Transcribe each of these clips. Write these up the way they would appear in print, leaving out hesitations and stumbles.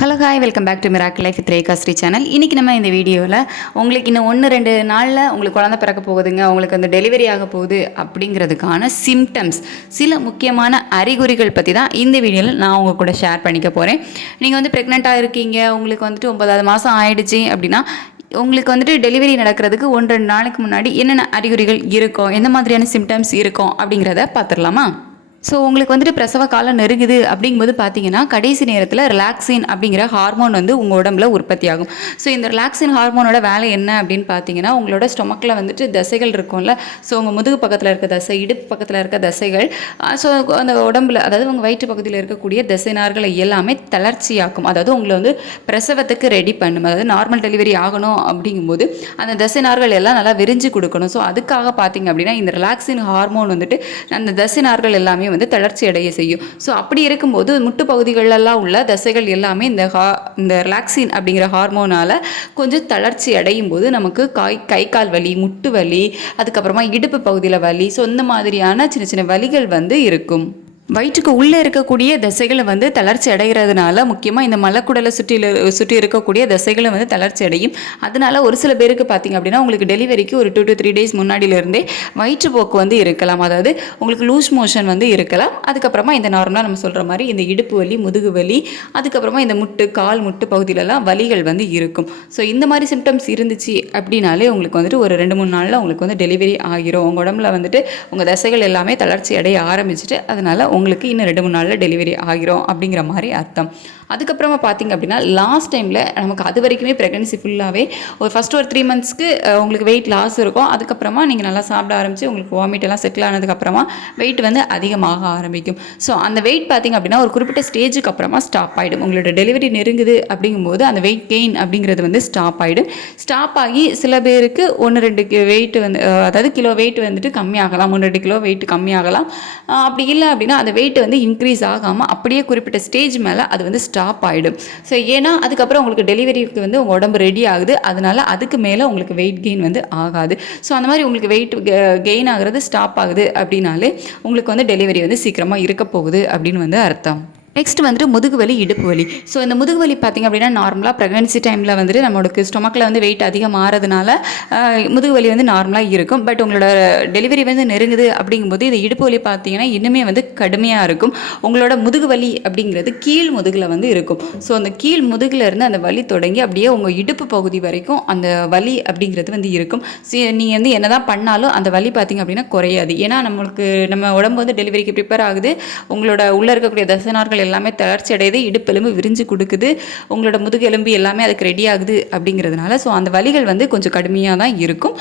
Hello hi, welcome back to Miracle Life with Rekha Sri channel. இன்றைக்கி நம்ம இந்த வீடியோவில் உங்களுக்கு இன்னும் 1-2 நாளில் உங்களுக்கு குழந்தை பிறக்க போகுதுங்க, உங்களுக்கு அந்த டெலிவரி ஆக போகுது அப்படிங்கிறதுக்கான சிம்டம்ஸ், சில முக்கியமான அறிகுறிகள் பற்றி தான் இந்த வீடியோவில் நான் உங்கள் கூட ஷேர் பண்ணிக்க போகிறேன். நீங்கள் வந்து ப்ரெக்னெண்ட்டாக இருக்கீங்க, உங்களுக்கு வந்துட்டு 9வது மாதம் ஆயிடுச்சு அப்படின்னா உங்களுக்கு வந்துட்டு டெலிவரி நடக்கிறதுக்கு 1-2 நாளைக்கு முன்னாடி என்னென்ன அறிகுறிகள் இருக்கும், எந்த மாதிரியான சிம்டம்ஸ் இருக்கும் அப்படிங்கிறத பார்த்துடலாமா? ஸோ உங்களுக்கு வந்துட்டு பிரசவ காலம் நெருங்குது அப்படிங்கும்போது பார்த்தீங்கன்னா கடைசி நேரத்தில் ரிலாக்ஸின் அப்படிங்கிற ஹார்மோன் வந்து உங்கள் உடம்புல உற்பத்தி ஆகும். ஸோ இந்த ரிலாக்ஸின் ஹார்மோனோட வேலை என்ன அப்படின்னு பார்த்தீங்கன்னா, உங்களோட ஸ்டொமக்கில் வந்துட்டு தசைகள் இருக்கும்ல, ஸோ உங்கள் முதுகு பக்கத்தில் இருக்க தசை, இடுப்பு பக்கத்தில் இருக்க தசைகள், ஸோ அந்த உடம்புல அதாவது உங்கள் வயிற்று பகுதியில் இருக்கக்கூடிய தசைநார்களை எல்லாமே தளர்ச்சியாக்கும். அதாவது உங்களை வந்து பிரசவத்துக்கு ரெடி பண்ணும். அதாவது நார்மல் டெலிவரி ஆகணும் அப்படிங்கும்போது அந்த தசைநார்கள் எல்லாம் நல்லா விரிஞ்சு கொடுக்கணும். ஸோ அதுக்காக பார்த்தீங்க அப்படின்னா இந்த ரிலாக்ஸின் ஹார்மோன் வந்துட்டு அந்த தசைநார்கள் எல்லாமே வந்து தளர்ச்சி அடைய செய்யும். ஸோ அப்படி இருக்கும்போது முட்டு பகுதிகளெல்லாம் உள்ள தசைகள் எல்லாமே இந்த ரிலாக்ஸின் அப்படிங்கிற ஹார்மோனால் கொஞ்சம் தளர்ச்சி அடையும் போது நமக்கு கை கால் வலி, முட்டு வலி, அதுக்கப்புறமா இடுப்பு பகுதியில் வலி, ஸோ இந்த மாதிரியான சின்ன சின்ன வலிகள் வந்து இருக்கும். வயிற்றுக்கு உள்ளே இருக்கக்கூடிய தசைகளை வந்து தளர்ச்சி அடைகிறதுனால, முக்கியமாக இந்த மலக்குடலை சுற்றி இருக்கக்கூடிய தசைகளை வந்து தளர்ச்சி அடையும். அதனால ஒரு சில பேருக்கு பார்த்திங்க அப்படின்னா உங்களுக்கு டெலிவரிக்கு ஒரு 2 to 3 days முன்னாடியிலேருந்தே வயிற்றுப்போக்கு வந்து இருக்கலாம். அதாவது உங்களுக்கு லூஸ் மோஷன் வந்து இருக்கலாம். அதுக்கப்புறமா இந்த நார்மலாக நம்ம சொல்கிற மாதிரி இந்த இடுப்பு வலி, முதுகு வலி, அதுக்கப்புறமா இந்த கால் முட்டு பகுதியிலலாம் வலிகள் வந்து இருக்கும். ஸோ இந்த மாதிரி சிம்டம்ஸ் இருந்துச்சு அப்படின்னாலே உங்களுக்கு வந்துட்டு ஒரு 2-3 நாளில் உங்களுக்கு வந்து டெலிவரி ஆகிரும். உங்கள் உடம்புல வந்துட்டு உங்கள் தசைகள் எல்லாமே தளர்ச்சி அடைய ஆரம்பிச்சுட்டு அதனால் உங்களுக்கு இன்னும் 2-3 நாளில் டெலிவரி ஆகிரும் அப்படிங்கிற மாதிரி அர்த்தம். அதுக்கப்புறமா பார்த்திங்க அப்படின்னா லாஸ்ட் டைமில் நமக்கு அது வரைக்குமே ப்ரெக்னன்சி ஃபுல்லாகவே ஃபஸ்ட்டு ஒரு 3 monthsக்கு உங்களுக்கு வெயிட் லாஸ் இருக்கும். அதுக்கப்புறமா நீங்கள் நல்லா சாப்பிட ஆரம்பித்து உங்களுக்கு வாமிட் எல்லாம் செட்டில் ஆனதுக்கப்புறமா வெயிட் வந்து அதிகமாக ஆரம்பிக்கும். ஸோ அந்த வெயிட் பார்த்திங்க அப்படின்னா ஒரு குறிப்பிட்ட ஸ்டேஜுக்கு அப்புறமா ஸ்டாப் ஆகிடும். உங்களோட டெலிவரி நெருங்குது அப்படிங்கும்போது அந்த வெயிட் கெயின் அப்படிங்கிறது வந்து ஸ்டாப் ஆகிடும். ஸ்டாப் ஆகி சில பேருக்கு 1-2 வெயிட் வந்து அதாவது கிலோ வெயிட் வந்துட்டு கம்மியாகலாம், 1-2 கிலோ வெயிட் கம்மியாகலாம். அப்படி இல்லை அப்படின்னா அந்த வெயிட் வந்து இன்க்ரீஸ் ஆகாமல் அப்படியே குறிப்பிட்ட ஸ்டேஜ் மேலே அது வந்து ஸ்டாப் ஆகிடும். ஸோ ஏன்னா அதுக்கப்புறம் உங்களுக்கு டெலிவரிக்கு வந்து உங்கள் உடம்பு ரெடி ஆகுது, அதனால அதுக்கு மேலே உங்களுக்கு வெயிட் கெயின் வந்து ஆகாது. ஸோ அந்த மாதிரி உங்களுக்கு வெயிட் கெயின் ஆகிறது ஸ்டாப் ஆகுது அப்படின்னாலே உங்களுக்கு வந்து டெலிவரி வந்து சீக்கிரமாக இருக்க போகுது அப்படின்னு வந்து அர்த்தம். நெக்ஸ்ட் வந்துட்டு முதுகு வலி, இடுப்பு வலி. ஸோ இந்த முதுகு வலி பார்த்திங்க அப்படின்னா நார்மலாக ப்ரெக்னன்சி டைமில் வந்துட்டு நம்மளுக்கு ஸ்டொமக்கில் வந்து வெயிட் அதிகம் மாறதுனால முதுகு வலி வந்து நார்மலாக இருக்கும். பட் உங்களோட டெலிவரி வந்து நெருங்குது அப்படிங்கும்போது இந்த இடுப்பு வலி பார்த்திங்கன்னா இன்னுமே வந்து கடுமையாக இருக்கும். உங்களோட முதுகு வலி அப்படிங்கிறது கீழ் முதுகில் வந்து இருக்கும். ஸோ அந்த கீழ் முதுகில் இருந்து அந்த வலி தொடங்கி அப்படியே உங்கள் இடுப்பு பகுதி வரைக்கும் அந்த வலி அப்படிங்கிறது வந்து இருக்கும். நீங்கள் வந்து என்ன தான் பண்ணாலும் அந்த வலி பார்த்திங்க அப்படின்னா குறையாது. ஏன்னா நம்ம உடம்பு வந்து டெலிவரிக்கு ப்ரிப்பேர் ஆகுது. உங்களோட உள்ளே இருக்கக்கூடிய தசைநார்கள் எல்லாமே தளர்ச்சி அடையுது, இடுப்பெலும்பு விரிஞ்சு கொடுக்குது, உங்களோட முதுகெலும்பு எல்லாமே அதுக்கு ரெடி ஆகுது அப்படிங்கிறதுனால ஸோ அந்த வலிகள் வந்து கொஞ்சம் கடுமையாக தான் இருக்கும்.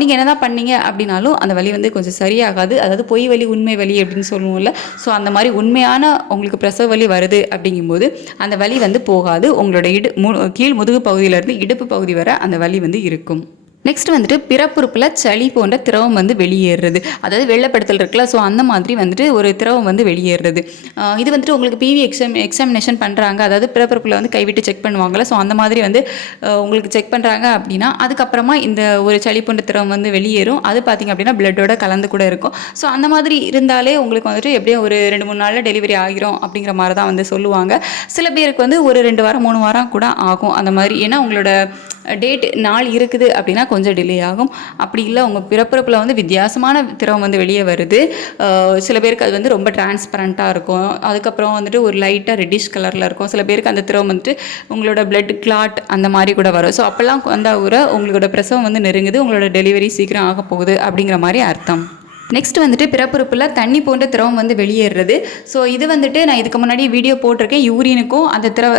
நீங்கள் என்ன தான் பண்ணீங்க அப்படின்னாலும் அந்த வலி வந்து கொஞ்சம் சரியாகாது. அதாவது பொய் வலி உண்மை வலி அப்படின்னு சொல்லுவோம்ல, ஸோ அந்த மாதிரி உண்மையான உங்களுக்கு பிரசவ வலி வருது அப்படிங்கும்போது அந்த வலி வந்து போகாது. உங்களோட கீழ் முதுகு பகுதியிலேருந்து இடுப்பு பகுதி வரை அந்த வலி வந்து இருக்கும். நெக்ஸ்ட் வந்துட்டு பிறப்புறுப்பில் சளி போன்ற திரவம் வந்து வெளியேறுறது, அதாவது வெள்ளப்படுத்தல் இருக்குல்ல, ஸோ அந்த மாதிரி வந்துட்டு ஒரு திரவம் வந்து வெளியேறுறது. இது வந்துட்டு உங்களுக்கு பிவி எக்ஸாமினேஷன் பண்ணுறாங்க, அதாவது பிறப்புறுப்பில் வந்து கைவிட்டு செக் பண்ணுவாங்கள்ல, ஸோ அந்த மாதிரி வந்து உங்களுக்கு செக் பண்ணுறாங்க அப்படின்னா அதுக்கப்புறமா இந்த ஒரு சளி போன்ற திரவம் வந்து வெளியேறும். அது பார்த்திங்க அப்படின்னா பிளட்டோட கலந்து கூட இருக்கும். ஸோ அந்த மாதிரி இருந்தாலே உங்களுக்கு வந்துட்டு எப்படியும் ஒரு 2-3 நாளில் டெலிவரி ஆகிரும் அப்படிங்கிற மாதிரி தான் வந்து சொல்லுவாங்க. சில பேருக்கு வந்து ஒரு 2 வாரம் 3 வாரம் கூட ஆகும் அந்த மாதிரி. ஏன்னா உங்களோட நாள் இருக்குது அப்படின்னா கொஞ்சம் டிலே ஆகும். அப்படி இல்லை உங்கள் பிறப்புறுப்பில் வந்து வித்தியாசமான திரவம் வந்து வெளியே வருது. சில பேருக்கு அது வந்து ரொம்ப டிரான்ஸ்பரண்ட்டாக இருக்கும். அதுக்கப்புறம் வந்துட்டு ஒரு லைட்டாக ரெட்டிஷ் கலரில் இருக்கும். சில பேருக்கு அந்த திரவம் வந்துட்டு உங்களோட பிளட் கிளாட் அந்த மாதிரி கூட வரும். ஸோ அப்போல்லாம் வந்தால் கூட உங்களோட பிரசவம் வந்து நெருங்குது, உங்களோட டெலிவரி சீக்கிரம் ஆக போகுது அப்படிங்கிற மாதிரி அர்த்தம். நெக்ஸ்ட் வந்துட்டு பிறப்புறுப்பில் தண்ணி போன்ற திரவம் வந்து வெளியேறுறது. ஸோ இது வந்துட்டு நான் இதுக்கு முன்னாடி வீடியோ போட்டிருக்கேன். யூரினுக்கும்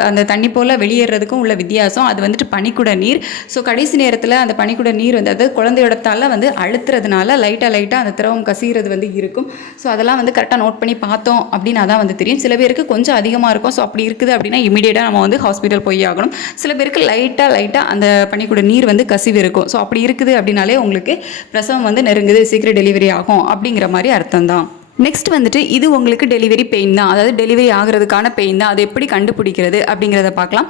அந்த தண்ணி போல் வெளியேறதுக்கும் உள்ள வித்தியாசம். அது வந்துட்டு பனிக்குட நீர். ஸோ கடைசி நேரத்தில் அந்த பனிக்குட நீர் வந்து அதாவது குழந்தையோட தலை வந்து அழுத்துறதுனால லைட்டாக அந்த திரவம் கசிகிறது வந்து இருக்கும். ஸோ அதெல்லாம் வந்து கரெக்டாக நோட் பண்ணி பார்த்தோம் அப்படின்னா தான் வந்து தெரியும். சில பேருக்கு கொஞ்சம் அதிகமாக இருக்கும். ஸோ அப்படி இருக்குது அப்படின்னா இமீடியட்டாக நம்ம வந்து ஹாஸ்பிட்டல் போய் ஆகணும். சில பேருக்கு லைட்டாக அந்த பனிக்குட நீர் வந்து கசிவு இருக்கும். ஸோ அப்படி இருக்குது அப்படின்னாலே உங்களுக்கு பிரசவம் வந்து நெருங்குது, சீக்கிரம் டெலிவரி ஆகும் அப்படிங்கிற மாதிரி அர்த்தம் தான். நெக்ஸ்ட் வந்துட்டு இது உங்களுக்கு டெலிவரி பெயின் தான், அதாவது டெலிவரி ஆகிறதுக்கான பெயின் தான். அது எப்படி கண்டுபிடிக்கிறது அப்படிங்கிறத பார்க்கலாம்.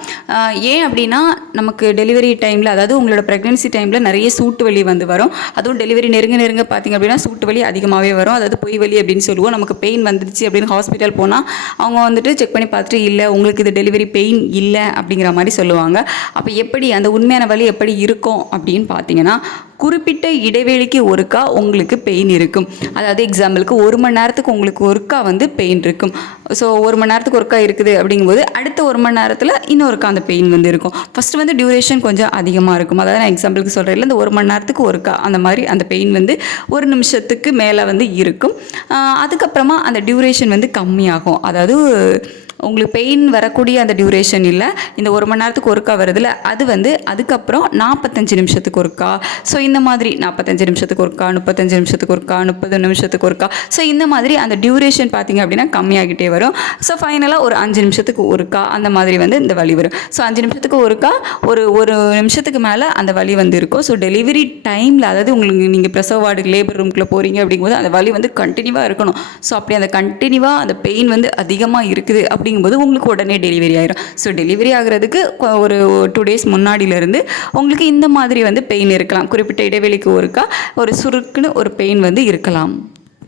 ஏன் அப்படின்னா நமக்கு டெலிவரி டைமில், அதாவது உங்களோட ப்ரெக்னென்சி டைமில் நிறைய சூட்டு வலி வந்து வரும். அதுவும் டெலிவரி நெருங்க பார்த்திங்க அப்படின்னா சூட்டு வலி அதிகமாகவே வரும். அதாவது பொய் வலி அப்படின்னு சொல்லுவோம். நமக்கு பெயின் வந்துடுச்சு அப்படின்னு ஹாஸ்பிட்டல் போனால் அவங்க வந்துட்டு செக் பண்ணி பார்த்துட்டு இல்லை உங்களுக்கு இது டெலிவரி பெயின் இல்லை அப்படிங்கிற மாதிரி சொல்லுவாங்க. அப்போ எப்படி அந்த உண்மையான வலி எப்படி இருக்கும் அப்படின்னு பார்த்தீங்கன்னா, குறிப்பிட்ட இடைவெளிக்கு ஒருக்கா உங்களுக்கு பெயின் இருக்கும். அதாவது எக்ஸாம்பிளுக்கு 1 மணி நேரத்துக்கு உங்களுக்கு ஒருக்கா வந்து பெயின் இருக்கும். ஸோ 1 மணி நேரத்துக்கு ஒருக்கா இருக்குது அப்படிங்கும்போது அடுத்த 1 மணி நேரத்தில் இன்னொருக்கா அந்த பெயின் வந்து இருக்கும். ஃபஸ்ட்டு வந்து டியூரேஷன் கொஞ்சம் அதிகமாக இருக்கும். அதாவது நான் எக்ஸாம்பிளுக்கு சொல்கிறேன், இந்த 1 மணி நேரத்துக்கு ஒருக்கா அந்த மாதிரி அந்த பெயின் வந்து 1 நிமிஷத்துக்கு மேலே வந்து இருக்கும். அதுக்கப்புறமா அந்த டியூரேஷன் வந்து கம்மியாகும். அதாவது உங்களுக்கு பெயின் வரக்கூடிய அந்த டியூரேஷன் இல்லை, இந்த 1 மணி நேரத்துக்கு ஒருக்கா வருதுல்ல, அது வந்து அதுக்கப்புறம் 45 நிமிஷத்துக்கு ஒருக்கா. ஸோ இந்த மாதிரி 45 நிமிஷத்துக்கு ஒருக்கா, 35 நிமிஷத்துக்கு ஒருக்கா, 30 நிமிஷத்துக்கு ஒருக்கா. ஸோ இந்த மாதிரி அந்த டியூரேஷன் பார்த்திங்க அப்படின்னா கம்மியாகிட்டே வரும். ஸோ ஃபைனலாக ஒரு 5 நிமிஷத்துக்கு ஒருக்கா அந்த மாதிரி வந்து இந்த வலி வரும். ஸோ 5 நிமிஷத்துக்கு ஒருக்கா ஒரு நிமிஷத்துக்கு மேலே அந்த வலி வந்து இருக்கும். ஸோ டெலிவரி டைமில், அதாவது உங்களுக்கு நீங்கள் பிரசவ வார்டுக்கு லேபர் ரூம்குள்ளே போகிறீங்க அப்படிங்கும்போது அந்த வலி வந்து கண்டினியூவாக இருக்கணும். ஸோ அப்படி அந்த கண்டினியூவாக அந்த பெயின் வந்து அதிகமாக இருக்குது அப்படிங்கும்போது உங்களுக்கு உடனே டெலிவரி ஆகிரும். ஸோ டெலிவரி ஆகிறதுக்கு ஒரு 2 days முன்னாடியிலேருந்து உங்களுக்கு இந்த மாதிரி வந்து பெயின் இருக்கலாம். குறிப்பிட்ட இடைவெளிக்கு ஒருக்கா ஒரு சுருக்குன்னு ஒரு பெயின் வந்து இருக்கலாம்.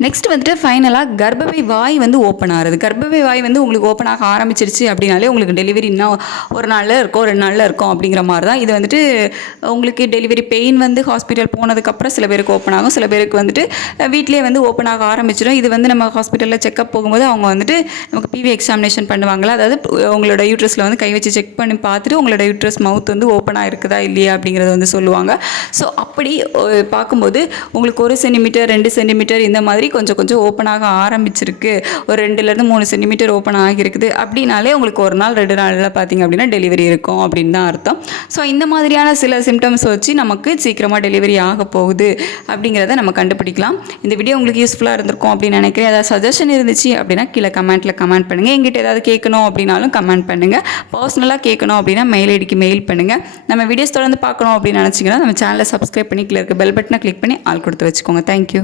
நெக்ஸ்ட் வந்துட்டு ஃபைனலாக கர்ப்பப்பை வாய் வந்து ஓப்பன் ஆகுறது. கர்ப்பப்பை வாய் வந்து உங்களுக்கு ஓப்பன் ஆக ஆரம்பிச்சிருச்சு அப்படின்னாலே உங்களுக்கு டெலிவரி இன்னும் 1 நாளில் இருக்கும் 2 நாளில் இருக்கும் அப்படிங்கிற மாதிரி தான். இது வந்துட்டு உங்களுக்கு டெலிவரி பெயின் வந்து ஹாஸ்பிட்டல் போனதுக்கப்புறம் சில பேருக்கு ஓப்பன் ஆகும், சில பேருக்கு வந்துட்டு வீட்டிலே வந்து ஓப்பன் ஆக ஆரம்பிச்சிடும். இது வந்து நம்ம ஹாஸ்பிட்டலில் செக்அப் போகும்போது அவங்க வந்துட்டு நமக்கு பிவி எக்ஸாமினேஷன் பண்ணுவாங்களா, அதாவது உங்களோட யூட்ரஸில் வந்து கை வச்சு செக் பண்ணி பார்த்துட்டு உங்களோட யூட்ரஸ் மவுத் வந்து ஓப்பனாக இருக்குதா இல்லையா அப்படிங்கிறத வந்து சொல்லுவாங்க. ஸோ அப்படி பார்க்கும்போது உங்களுக்கு 1 சென்டிமீட்டர் 2 சென்டிமீட்டர் இந்த மாதிரி கொஞ்சம் கொஞ்சம் ஓப்பன் ஆக ஆரம்பிச்சிருக்கு, ஒரு 2லேருந்து 3 சென்டிமீட்டர் ஓப்பன் ஆகிருக்குது அப்படின்னாலே உங்களுக்கு 1 நாள் 2 நாளில் பார்த்திங்க அப்படின்னா டெலிவரி இருக்கும் அப்படின்னு தான் அர்த்தம். ஸோ இந்த மாதிரியான சில சிம்டம்ஸ் வச்சு நமக்கு சீக்கிரமாக டெலிவரி ஆக போகுது அப்படிங்கிறத நம்ம கண்டுபிடிக்கலாம். இந்த வீடியோ உங்களுக்கு யூஸ்ஃபுல்லாக இருந்திருக்கும் அப்படின்னு நினைக்கிறேன். ஏதாவது சஜஷன் இருந்துச்சு அப்படின்னா கீழே கமெண்ட்டில் கமெண்ட் பண்ணுங்கள். எங்கிட்ட ஏதாவது கேட்கணும் அப்படின்னாலும் கமெண்ட் பண்ணுங்கள். பர்சனலாக கேட்கணும் அப்படின்னா மெயில் ஐடிக்கு மெயில் பண்ணுங்கள். நம்ம வீடியோஸ் தொடர்ந்து பார்க்கணும் அப்படின்னு நினச்சிங்கன்னா நம்ம சேனலை சப்ஸ்கிரைப் பண்ணி கீழே இருக்க பெல் பட்டனை கிளிக் பண்ணி ஆள் கொடுத்து வச்சுக்கோங்க. தேங்க்யூ.